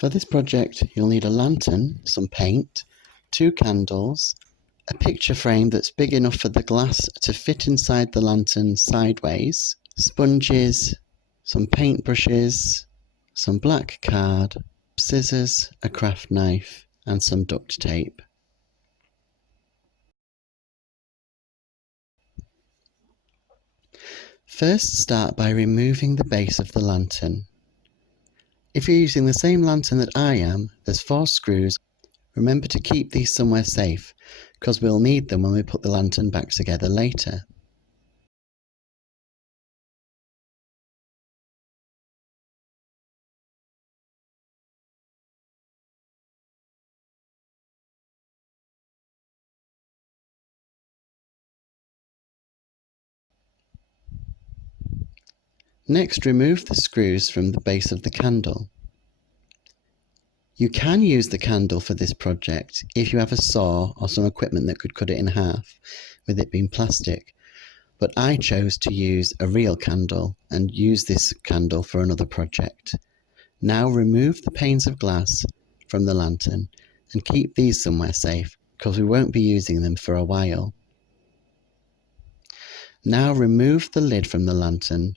For this project, you'll need a lantern, some paint, 2 candles, a picture frame that's big enough for the glass to fit inside the lantern sideways, sponges, some paintbrushes, some black card, scissors, a craft knife, and some duct tape. First, start by removing the base of the lantern. If you're using the same lantern that I am, there's 4 screws. Remember to keep these somewhere safe, because we'll need them when we put the lantern back together later. Next, remove the screws from the base of the candle. You can use the candle for this project if you have a saw or some equipment that could cut it in half, with it being plastic, but I chose to use a real candle and use this candle for another project. Now remove the panes of glass from the lantern and keep these somewhere safe, because we won't be using them for a while. Now remove the lid from the lantern.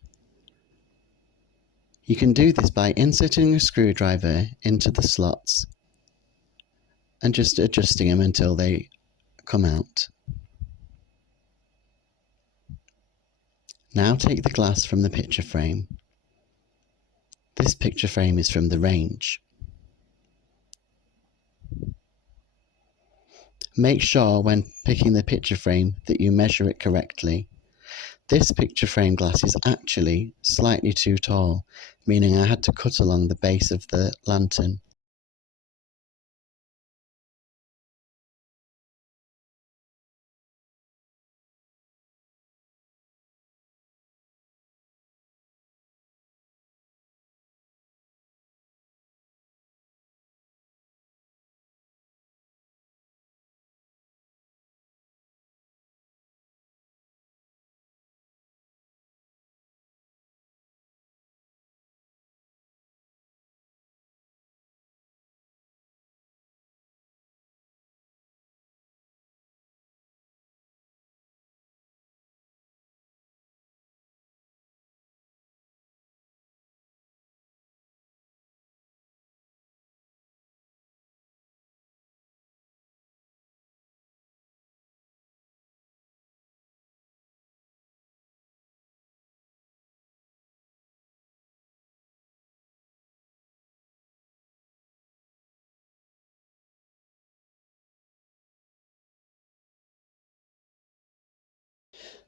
You can do this by inserting a screwdriver into the slots and just adjusting them until they come out. Now take the glass from the picture frame. This picture frame is from the range. Make sure when picking the picture frame that you measure it correctly. This picture frame glass is actually slightly too tall, meaning I had to cut along the base of the lantern.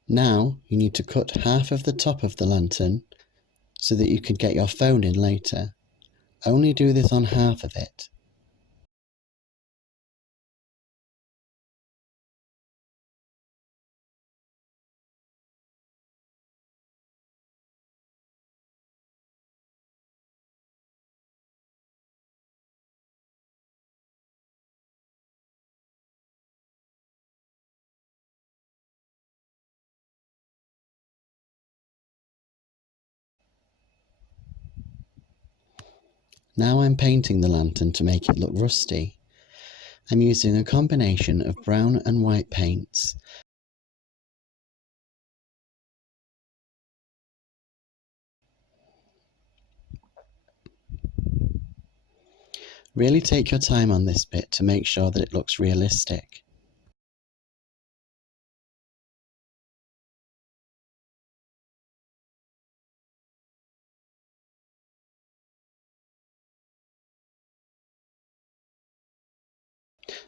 Now you need to cut half of the top of the lantern so that you can get your phone in later. Only do this on half of it. Now I'm painting the lantern to make it look rusty. I'm using a combination of brown and white paints. Really take your time on this bit to make sure that it looks realistic.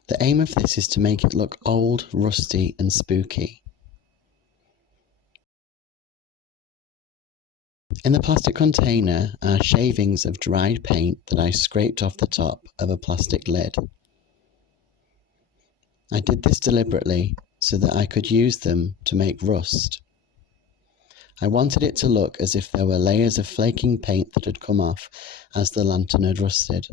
The aim of this is to make it look old, rusty and spooky. In the plastic container are shavings of dried paint that I scraped off the top of a plastic lid. I did this deliberately so that I could use them to make rust. I wanted it to look as if there were layers of flaking paint that had come off as the lantern had rusted.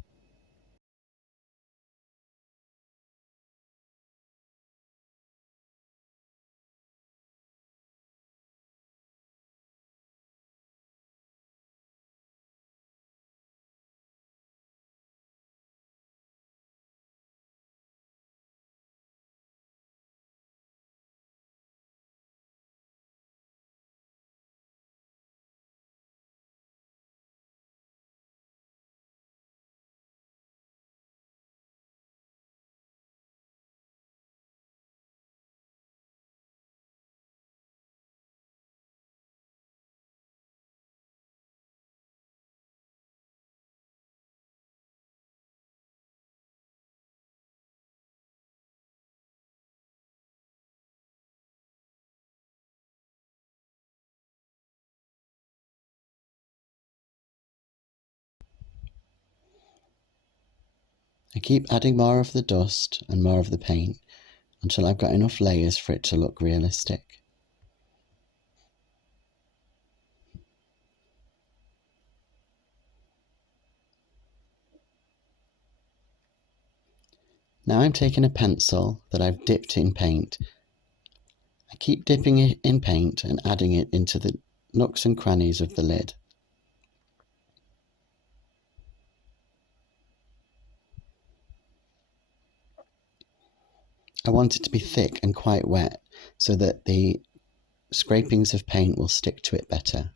I keep adding more of the dust and more of the paint until I've got enough layers for it to look realistic. Now I'm taking a pencil that I've dipped in paint. I keep dipping it in paint and adding it into the nooks and crannies of the lid. I want it to be thick and quite wet so that the scrapings of paint will stick to it better.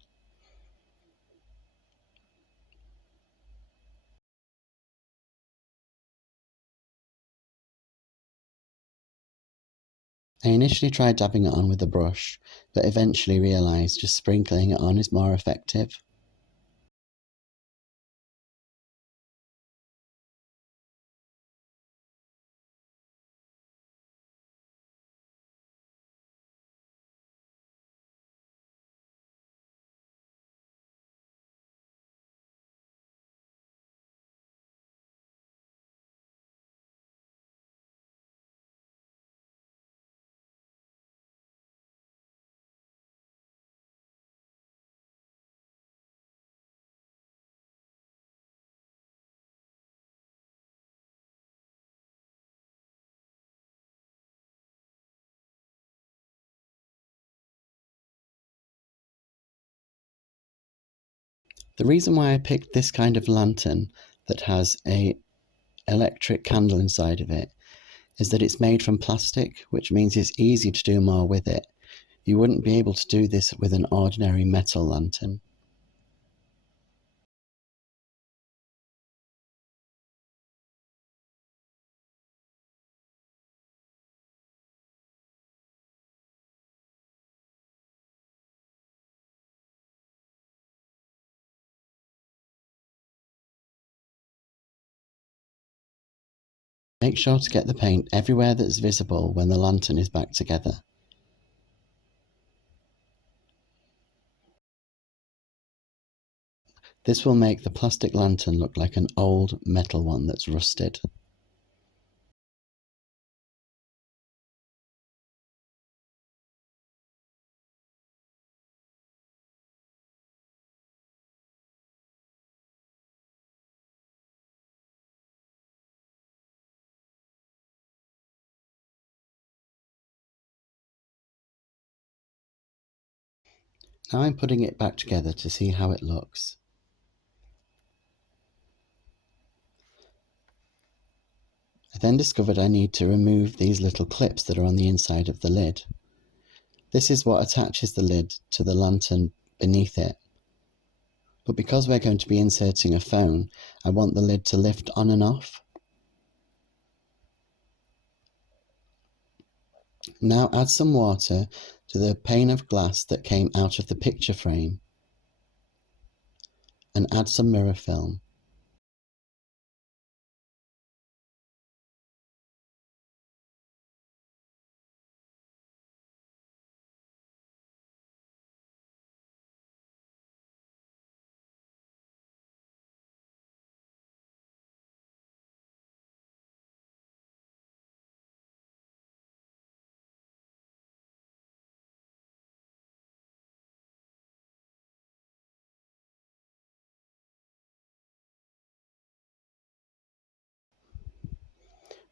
I initially tried dabbing it on with a brush, but eventually realised just sprinkling it on is more effective. The reason why I picked this kind of lantern that has a electric candle inside of it is that it's made from plastic, which means it's easy to do more with it. You wouldn't be able to do this with an ordinary metal lantern. Make sure to get the paint everywhere that's visible when the lantern is back together. This will make the plastic lantern look like an old metal one that's rusted. Now I'm putting it back together to see how it looks. I then discovered I need to remove these little clips that are on the inside of the lid. This is what attaches the lid to the lantern beneath it. But because we're going to be inserting a phone, I want the lid to lift on and off. Now add some water to the pane of glass that came out of the picture frame and add some mirror film.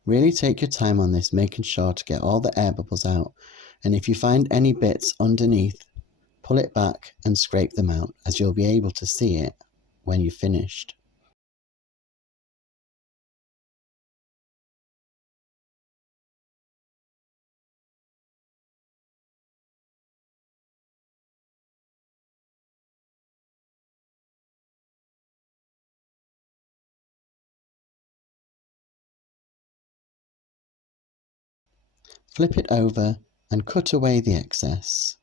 Really take your time on this, making sure to get all the air bubbles out, and if you find any bits underneath, pull it back and scrape them out, as you'll be able to see it when you've finished. Flip it over and cut away the excess.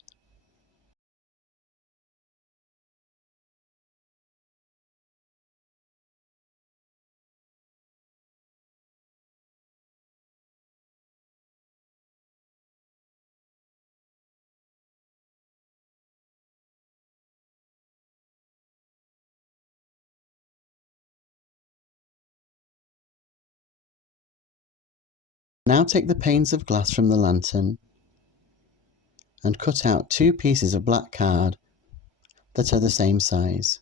Now take the panes of glass from the lantern and cut out 2 pieces of black card that are the same size.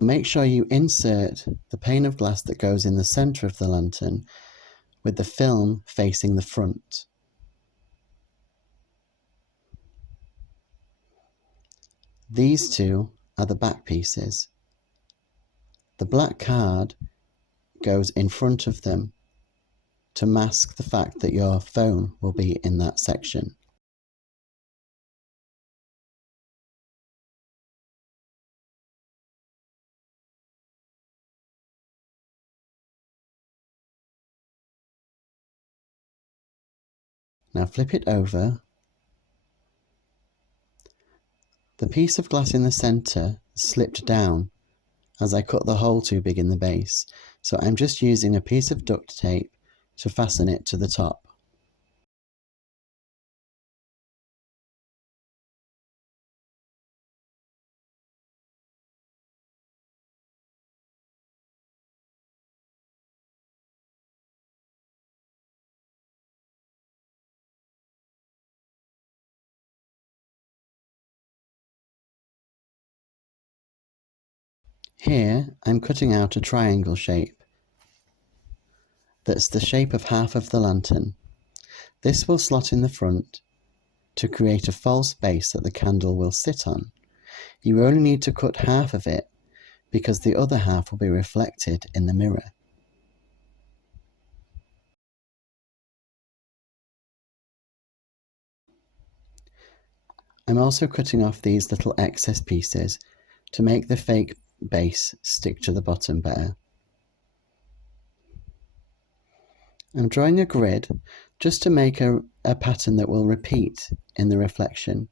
Make sure you insert the pane of glass that goes in the centre of the lantern with the film facing the front. These 2 are the back pieces. The black card goes in front of them to mask the fact that your phone will be in that section. Now flip it over. The piece of glass in the centre slipped down as I cut the hole too big in the base, so I'm just using a piece of duct tape to fasten it to the top. Here I'm cutting out a triangle shape that's the shape of half of the lantern. This will slot in the front to create a false base that the candle will sit on. You only need to cut half of it because the other half will be reflected in the mirror. I'm also cutting off these little excess pieces to make the fake base stick to the bottom better. I'm drawing a grid just to make a pattern that will repeat in the reflection.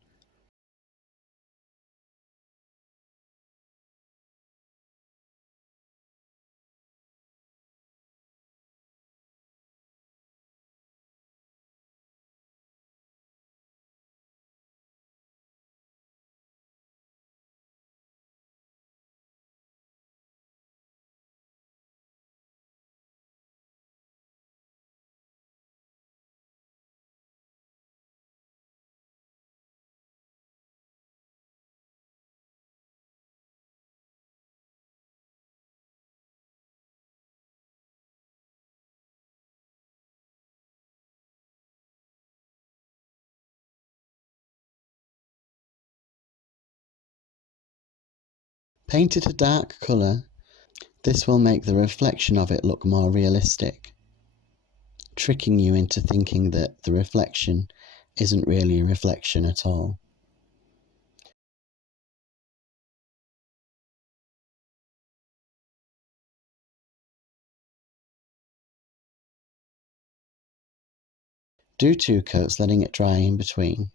Paint it a dark colour. This will make the reflection of it look more realistic, tricking you into thinking that the reflection isn't really a reflection at all. Do 2 coats, letting it dry in between.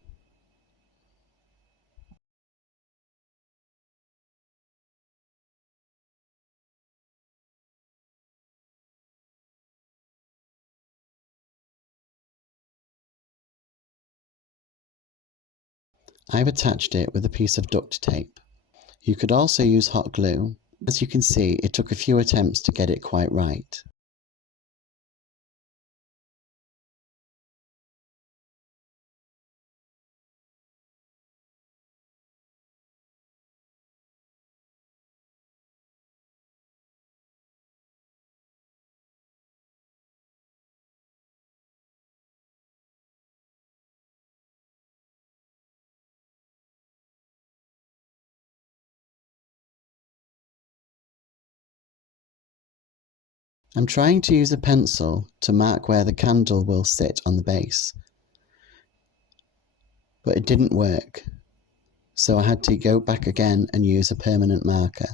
I've attached it with a piece of duct tape. You could also use hot glue. As you can see, it took a few attempts to get it quite right. I'm trying to use a pencil to mark where the candle will sit on the base, but it didn't work, so I had to go back again and use a permanent marker.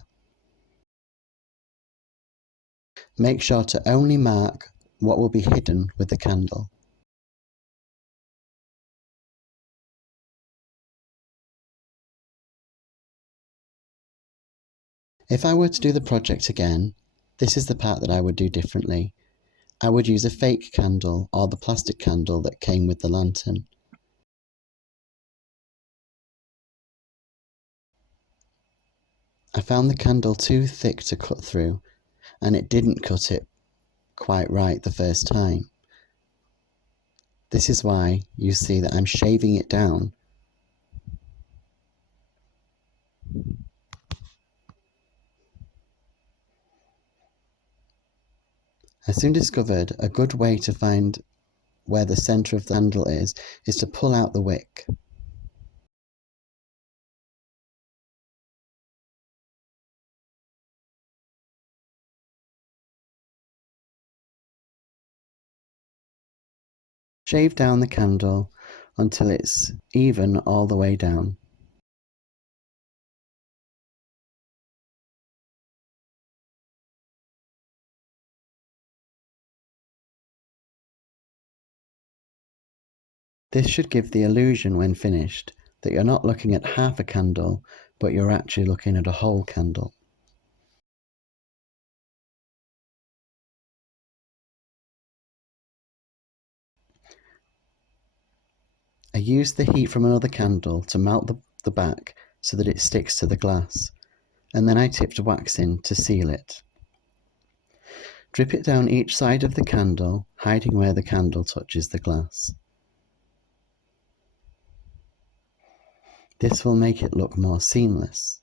Make sure to only mark what will be hidden with the candle. If I were to do the project again, this is the part that I would do differently. I would use a fake candle or the plastic candle that came with the lantern. I found the candle too thick to cut through, and it didn't cut it quite right the first time. This is why you see that I'm shaving it down. I soon discovered a good way to find where the centre of the handle is to pull out the wick. Shave down the candle until it's even all the way down. This should give the illusion when finished that you're not looking at half a candle, but you're actually looking at a whole candle. I used the heat from another candle to melt the back so that it sticks to the glass, and then I tipped wax in to seal it. Drip it down each side of the candle, hiding where the candle touches the glass. This will make it look more seamless.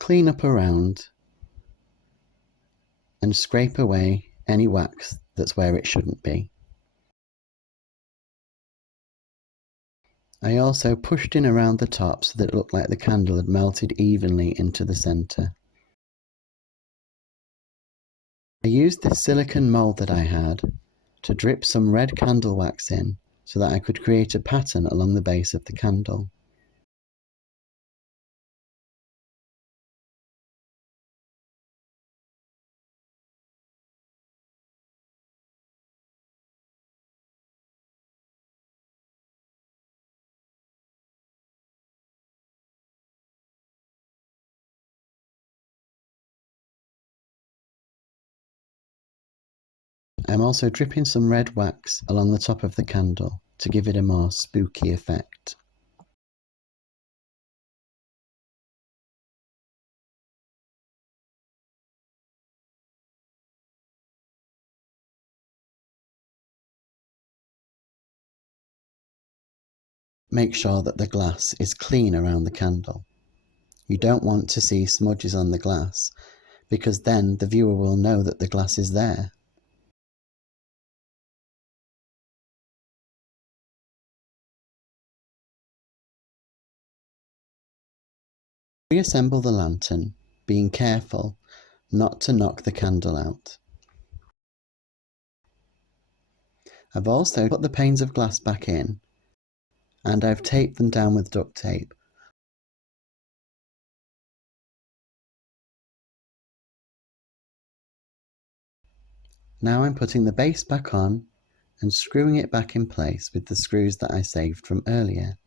Clean up around and scrape away any wax that's where it shouldn't be. I also pushed in around the top so that it looked like the candle had melted evenly into the centre. I used this silicone mould that I had to drip some red candle wax in so that I could create a pattern along the base of the candle. I'm also dripping some red wax along the top of the candle to give it a more spooky effect. Make sure that the glass is clean around the candle. You don't want to see smudges on the glass, because then the viewer will know that the glass is there. Reassemble the lantern, being careful not to knock the candle out. I've also put the panes of glass back in, and I've taped them down with duct tape. Now I'm putting the base back on and screwing it back in place with the screws that I saved from earlier.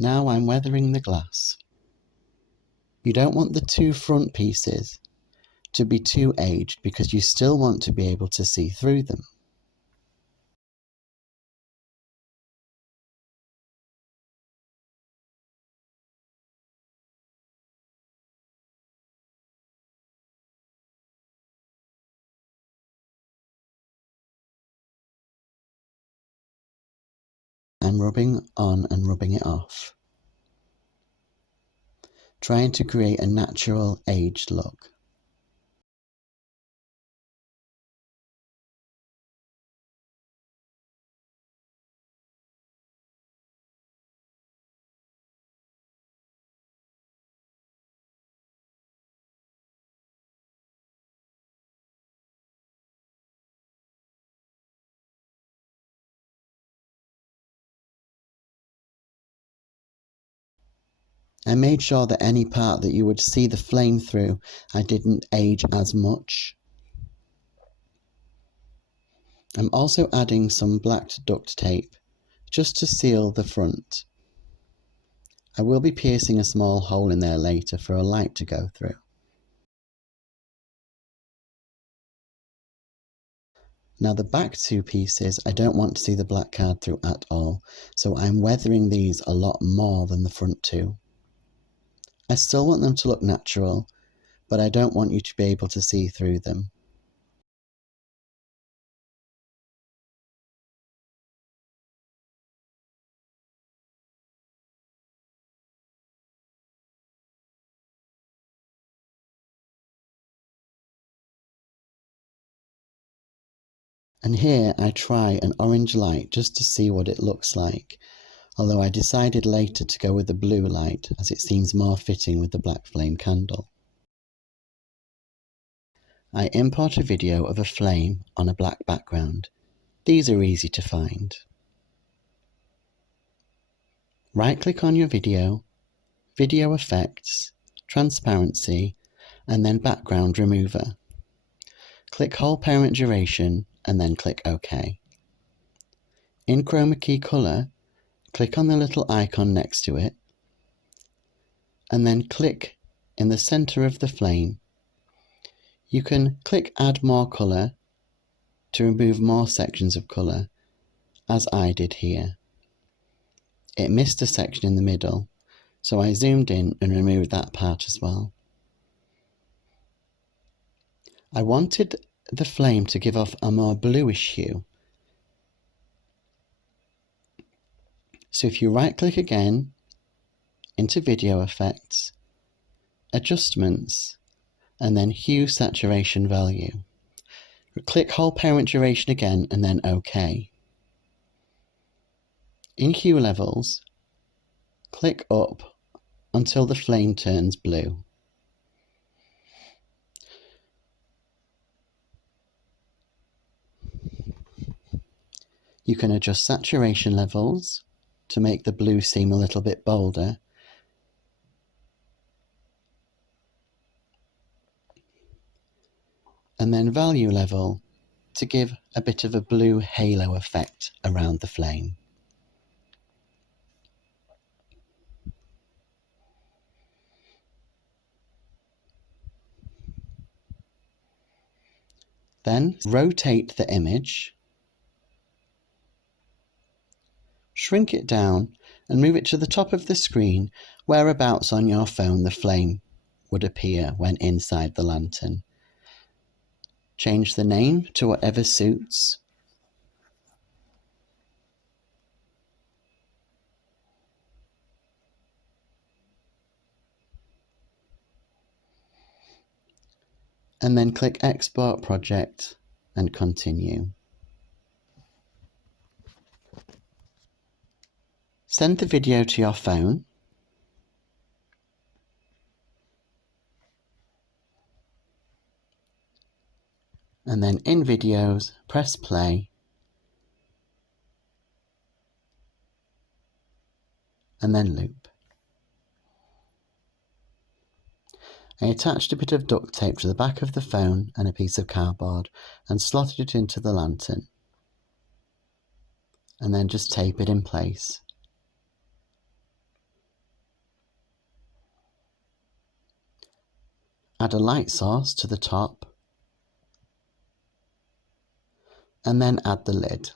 Now I'm weathering the glass. You don't want the two front pieces to be too aged because you still want to be able to see through them. I'm rubbing on and rubbing it off, trying to create a natural aged look. I made sure that any part that you would see the flame through, I didn't age as much. I'm also adding some black duct tape just to seal the front. I will be piercing a small hole in there later for a light to go through. Now the back two pieces, I don't want to see the black card through at all, so I'm weathering these a lot more than the front two. I still want them to look natural, but I don't want you to be able to see through them. And here I try an orange light just to see what it looks like, although I decided later to go with the blue light as it seems more fitting with the black flame candle. I import a video of a flame on a black background. These are easy to find. Right-click on your video, Video Effects, Transparency, and then Background Remover. Click Whole Parent Duration and then click OK. In Chroma Key Color, click on the little icon next to it, and then click in the center of the flame. You can click Add More Color to remove more sections of color, as I did here. It missed a section in the middle, so I zoomed in and removed that part as well. I wanted the flame to give off a more bluish hue. So if you right click again, into Video Effects, Adjustments, and then Hue Saturation Value. Click Whole Parent Duration again and then OK. In Hue Levels, click up until the flame turns blue. You can adjust saturation levels to make the blue seem a little bit bolder. And then value level to give a bit of a blue halo effect around the flame. Then rotate the image, shrink it down and move it to the top of the screen whereabouts on your phone the flame would appear when inside the lantern. Change the name to whatever suits. And then click Export Project and continue. Send the video to your phone. And then in Videos, press play. And then loop. I attached a bit of duct tape to the back of the phone and a piece of cardboard and slotted it into the lantern. And then just tape it in place. Add a light source to the top. And then add the lid.